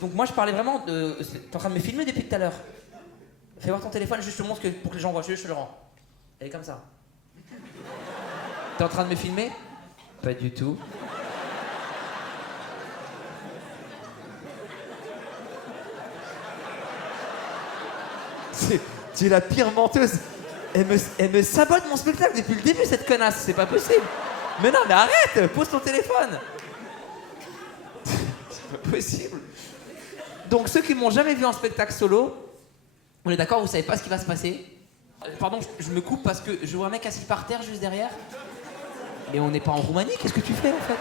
Donc moi je parlais vraiment de... T'es en train de me filmer depuis tout à l'heure. Fais voir ton téléphone, juste je te montre pour que les gens voient, je te le rends. Elle est comme ça. T'es en train de me filmer? Pas du tout. Tu es la pire menteuse. Elle me sabote mon spectacle depuis le début, cette connasse. C'est pas possible. Mais non, mais arrête. Pose ton téléphone. C'est pas possible. Donc ceux qui m'ont jamais vu en spectacle solo, on est d'accord, vous savez pas ce qui va se passer. Pardon, je me coupe parce que je vois un mec assis par terre juste derrière. Mais on n'est pas en Roumanie, qu'est-ce que tu fais en fait?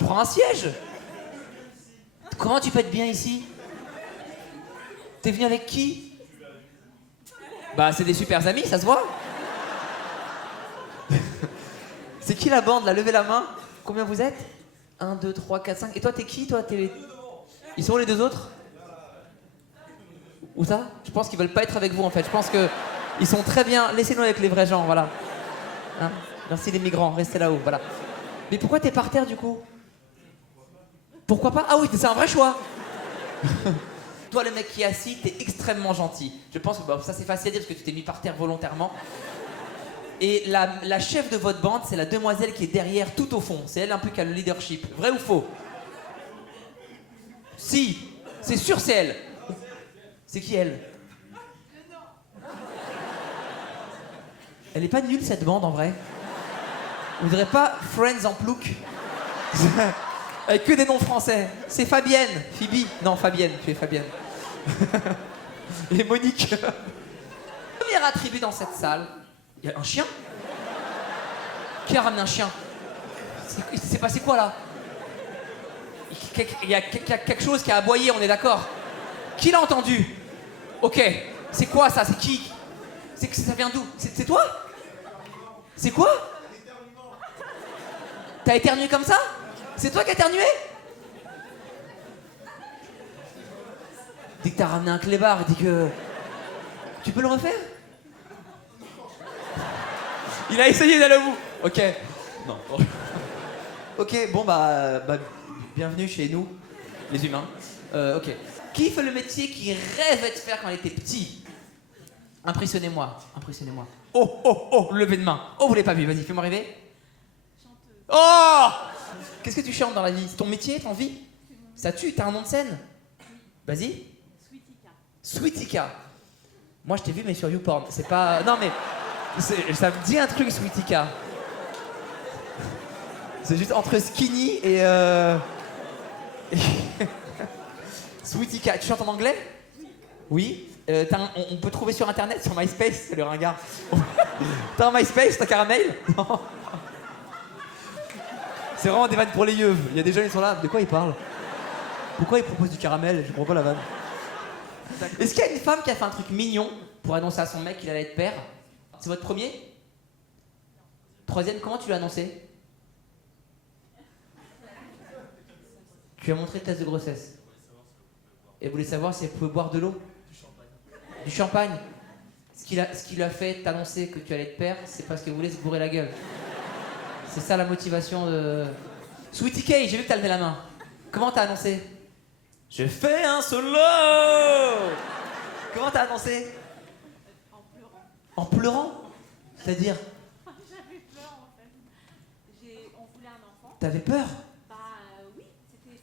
Prends un siège. Comment tu peux être bien ici? T'es venu avec qui? Bah c'est des super amis, ça se voit. C'est qui la bande là? Levez la main. Combien vous êtes? 1, 2, 3, 4, 5. Et toi t'es qui toi? Ils sont où les deux autres? Où ça? Je pense qu'ils veulent pas être avec vous en fait. Je pense que ils sont très bien. Laissez-nous avec les vrais gens, voilà. Hein? Merci les migrants, restez là-haut, voilà. Mais pourquoi t'es par terre du coup? Pourquoi pas? Ah oui, c'est un vrai choix. Toi, le mec qui est assis, t'es extrêmement gentil. Je pense que bah, ça c'est facile à dire parce que tu t'es mis par terre volontairement. Et la chef de votre bande, c'est la demoiselle qui est derrière, tout au fond. C'est elle un peu qui a le leadership. Vrai ou faux? Si, c'est sûr, c'est elle. C'est qui elle? Elle est pas nulle cette bande en vrai. Vous direz pas Friends en plouc? Avec que des noms français. C'est Fabienne, Phoebe. Non, Fabienne, tu es Fabienne. Et Monique. Premier attribut dans cette salle, il y a un chien. Qui a ramené un chien? C'est passé quoi là? Il y a quelque chose qui a aboyé, on est d'accord? Qui l'a entendu? Ok, c'est quoi ça? C'est qui? Ça vient d'où? C'est toi? C'est quoi? T'as éternué comme ça? C'est toi qui as éternué? Dis que t'as ramené un clébard, dis que... Tu peux le refaire? Il a essayé d'aller au bout. Ok. Non. Ok, bon bah, bienvenue chez nous, les humains. Ok. Qui fait le métier qu'il rêvait de faire quand il était petit? Impressionnez-moi, impressionnez-moi. Oh, oh, oh, levez de main. Oh, vous l'avez pas vu, vas-y, fais-moi rêver. Chanteuse. Oh! Qu'est-ce que tu chantes dans la vie? C'est ton métier, ton vie? Ça tue, t'as un nom de scène? Vas-y. Sweetika. Sweetika. Moi, je t'ai vu, mais sur YouPorn. C'est pas... Non, mais... Ça me dit un truc, Sweetika. C'est juste entre skinny et... Sweetika. Tu chantes en anglais? Oui. On peut trouver sur internet, sur MySpace, c'est le ringard. T'as un MySpace, t'as Caramel? Non. C'est vraiment des vannes pour les yeux. Il y a des jeunes qui sont là, de quoi ils parlent? Pourquoi ils proposent du caramel? Je comprends pas la vanne. Est-ce qu'il y a une femme qui a fait un truc mignon pour annoncer à son mec qu'il allait être père? C'est votre premier? Troisième, comment tu l'as annoncé? Tu lui as montré le test de grossesse. Et elle voulait savoir si elle pouvait boire de l'eau? Du champagne. Ce qui lui a fait t'annoncer que tu allais être père, c'est parce qu'elle voulait se bourrer la gueule. C'est ça la motivation de... Sweetie K, j'ai vu que t'as levé la main. Comment t'as annoncé? Je fais un solo! Comment t'as annoncé? En pleurant. En pleurant? C'est-à-dire? J'avais peur en fait. On voulait un enfant. T'avais peur? Bah oui,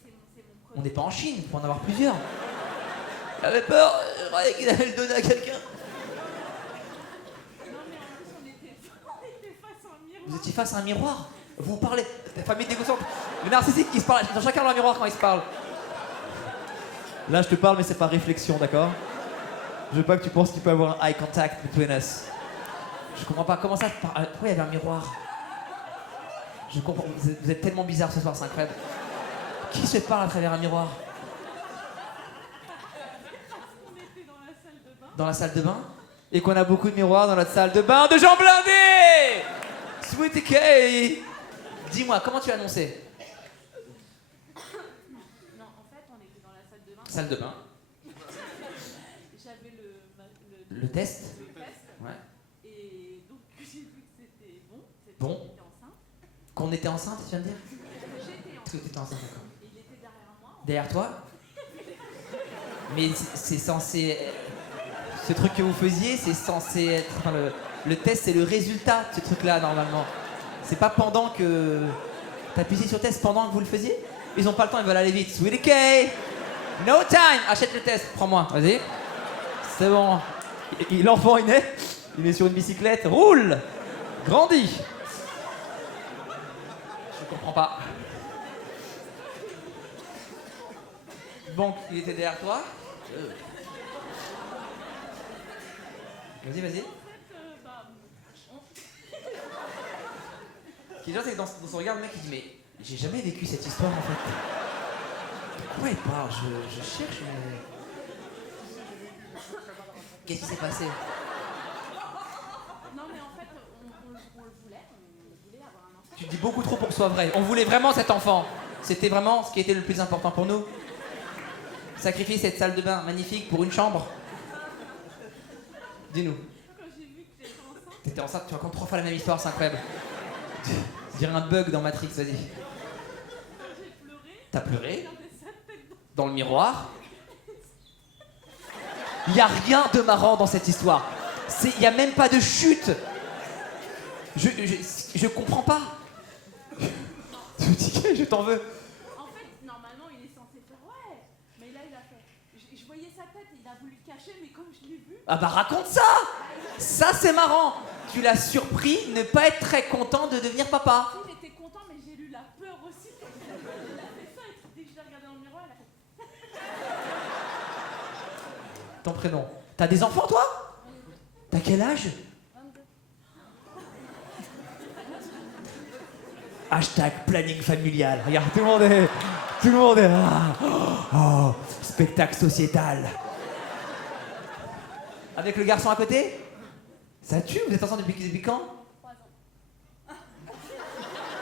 c'est mon premier. On n'est pas en Chine, pour en avoir plusieurs. J'avais peur, je croyais qu'il allait le donner à quelqu'un. Non mais en plus on était face à un miroir. Vous étiez face à un miroir. Vous parlez. Ta famille dégoûtante. Les narcissiques, ils se parlent. Dans chacun leur miroir quand ils se parlent. Là, je te parle, mais c'est par réflexion, d'accord? Je veux pas que tu penses qu'il peut y avoir un eye contact between us. Je comprends pas. Comment ça se parle? Pourquoi il y avait un miroir? Je comprends. Vous êtes tellement bizarre ce soir, c'est incroyable. Qui se parle à travers un miroir? On était dans la salle de bain. Dans la salle de bain? Et qu'on a beaucoup de miroirs dans notre salle de bain de gens blindés! Sweetie K! Dis-moi, comment tu as annoncé? Non, en fait on était dans la salle de bain. Salle de bain. J'avais Le test? le test. Ouais. Et donc j'ai vu que c'était bon. Bon. J'étais enceinte. Qu'on était enceinte, tu viens de dire? J'étais Parce que enceinte. t'étais enceinte, d'accord. Et il était derrière moi. Derrière toi? Mais c'est censé... Ce truc que vous faisiez, c'est censé être... Enfin, le test, c'est le résultat de ce truc-là, normalement. C'est pas pendant que... T'appuies sur test pendant que vous le faisiez? Ils ont pas le temps, ils veulent aller vite. Sweetie K! No time! Achète le test, prends-moi, vas-y. C'est bon. L'enfant, il naît, il est sur une bicyclette, roule! Grandit! Je comprends pas. Bon, il était derrière toi. Vas-y, vas-y. Ce qui est bien, c'est que dans son regard, le mec il dit mais j'ai jamais vécu cette histoire en fait. Pourquoi il parle? Je cherche mais... Qu'est-ce qui s'est passé? Non, mais en fait, on le voulait avoir un enfant. Tu dis beaucoup trop pour que ce soit vrai. On voulait vraiment cet enfant. C'était vraiment ce qui était le plus important pour nous. Sacrifier cette salle de bain magnifique pour une chambre. Dis-nous. Quand j'ai vu que j'étais enceinte, T'étais enceinte, tu racontes 3 fois la même histoire, c'est incroyable. Je dirais un bug dans Matrix, vas-y. j'ai pleuré. T'as pleuré? Regardez sa tête Dans le miroir? Il y a rien de marrant dans cette histoire. Il y a même pas de chute. Je comprends pas. Je me dis que je t'en veux. En fait, normalement, il est censé faire ouais. Mais là, il a fait. Je voyais sa tête, il a voulu le cacher, mais comme je l'ai vu. Ah bah raconte ça. Ça c'est marrant. Tu l'as surpris ne pas être très content de devenir papa. Il était content, mais j'ai lu la peur aussi. Il a fait ça, et dès que je l'ai regardé dans le miroir, il a fait. Ton prénom. T'as des enfants toi? T'as quel âge? 22. Hashtag planning familial. Regarde, tout le monde est là. Oh, spectacle sociétal. Avec le garçon à côté? Ça tue, vous êtes ensemble depuis quand? 3 ans.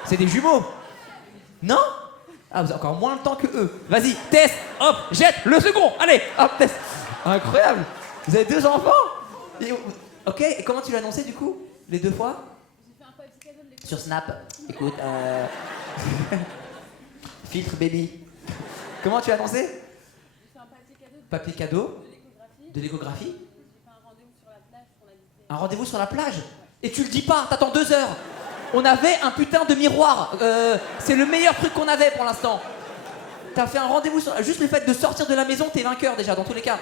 C'est des jumeaux? Non? Ah, vous avez encore moins le temps que eux. Vas-y, test, hop, jette le second. Allez, hop, test. Incroyable. Vous avez 2 enfants? Ok, et comment tu l'as annoncé du coup? Les 2 fois? J'ai fait un petit cadeau de l'école. Sur Snap. Écoute, filtre baby. Comment tu as annoncé? J'ai fait un petit cadeau Papier cadeau, de l'échographie. de l'échographie. J'ai fait un rendez-vous sur la plage pour l'inviter. Un rendez-vous sur la plage. Et tu le dis pas, t'attends 2 heures. On avait un putain de miroir. C'est le meilleur truc qu'on avait pour l'instant. T'as fait un rendez-vous sur... Juste le fait de sortir de la maison, t'es vainqueur déjà, dans tous les cas.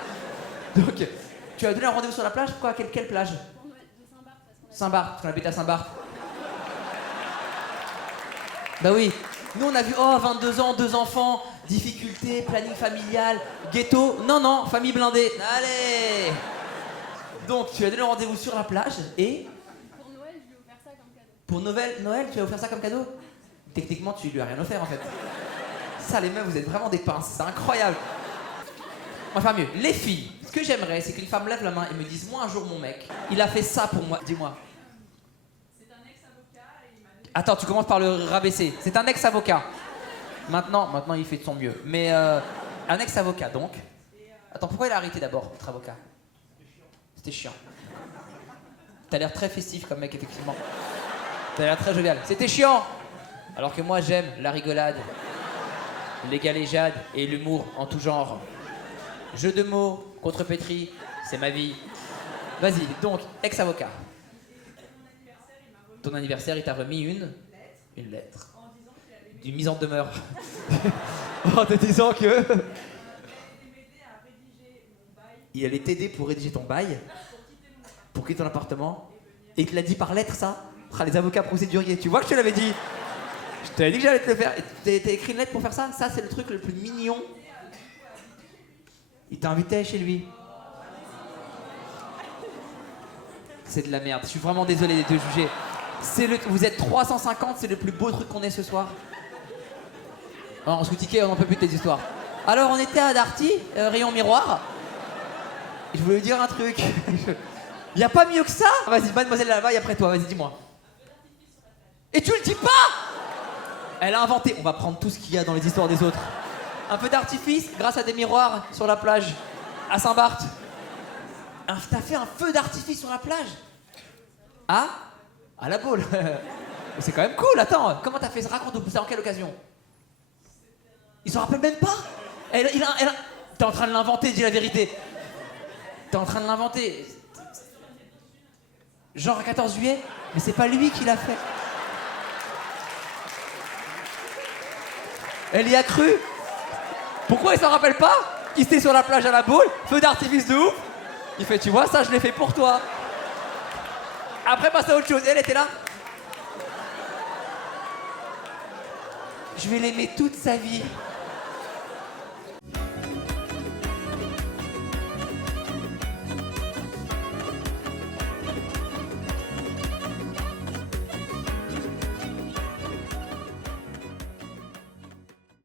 Donc, tu as donné un rendez-vous sur la plage. Pourquoi? Quelle plage? Pour Noël de Saint-Barth, parce qu'on a Saint-Barth, parce qu'on habite à Saint-Barth. Bah oui. Nous, on a vu, oh, 22 ans, 2 enfants, difficultés, planning familial, ghetto. Non, non, famille blindée. Allez. Donc, tu as donné le rendez-vous sur la plage et... Pour Noël, je lui ai offert ça comme cadeau. Pour Noël, tu as offert ça comme cadeau? Techniquement, tu lui as rien offert en fait. Ça, les meufs, vous êtes vraiment des pinces, c'est incroyable. Enfin mieux, les filles, ce que j'aimerais, c'est qu'une femme lève la main et me dise, moi un jour, mon mec, il a fait ça pour moi. Dis-moi. C'est un ex-avocat et il m'a dit. Attends, tu commences par le rabaisser. C'est un ex-avocat. Maintenant, il fait de son mieux. Mais un ex-avocat, donc. Attends, pourquoi il a arrêté d'abord d'être avocat? C'était chiant. T'as l'air très festif comme mec, effectivement. T'as l'air très jovial. C'était chiant. Alors que moi, j'aime la rigolade, les galéjades et l'humour en tout genre. Jeu de mots, contrepétrie, c'est ma vie. Vas-y, donc, ex-avocat. Ton anniversaire, il t'a remis une lettre. D'une mise en demeure. En te disant que... Il allait t'aider pour rédiger ton bail. Pour quitter ton appartement. Et il te l'a dit par lettre, ça? Ah, les avocats procéduriers, tu vois que je te l'avais dit. Je t'avais dit que j'allais te le faire. T'as écrit une lettre pour faire ça? Ça, c'est le truc le plus mignon. Il t'a invité chez lui. C'est de la merde. Je suis vraiment désolé de juger. Vous êtes 350, c'est le plus beau truc qu'on ait ce soir. Alors, on se ticket, on n'en peut plus de tes histoires. Alors, on était à Darty, rayon miroir. Je voulais dire un truc. Y a pas mieux que ça? Vas-y, mademoiselle là-bas, et après toi, vas-y, dis-moi. Et tu le dis pas? Elle a inventé. On va prendre tout ce qu'il y a dans les histoires des autres. Un peu d'artifice grâce à des miroirs sur la plage à Saint-Barth. T'as fait un feu d'artifice sur la plage? Ah? À la Baule. C'est quand même cool, attends. Comment t'as fait ça? Raconte-nous, c'est en quelle occasion? Il s'en rappelle même pas? T'es en train de l'inventer, dis la vérité. T'es en train de l'inventer. Genre 14 juillet? Mais c'est pas lui qui l'a fait. Elle y a cru. Pourquoi il s'en rappelle pas? Il était sur la plage à la boule, feu d'artifice de ouf. Il fait, tu vois, ça je l'ai fait pour toi. Après, passe à autre chose. Elle était là. Je vais l'aimer toute sa vie.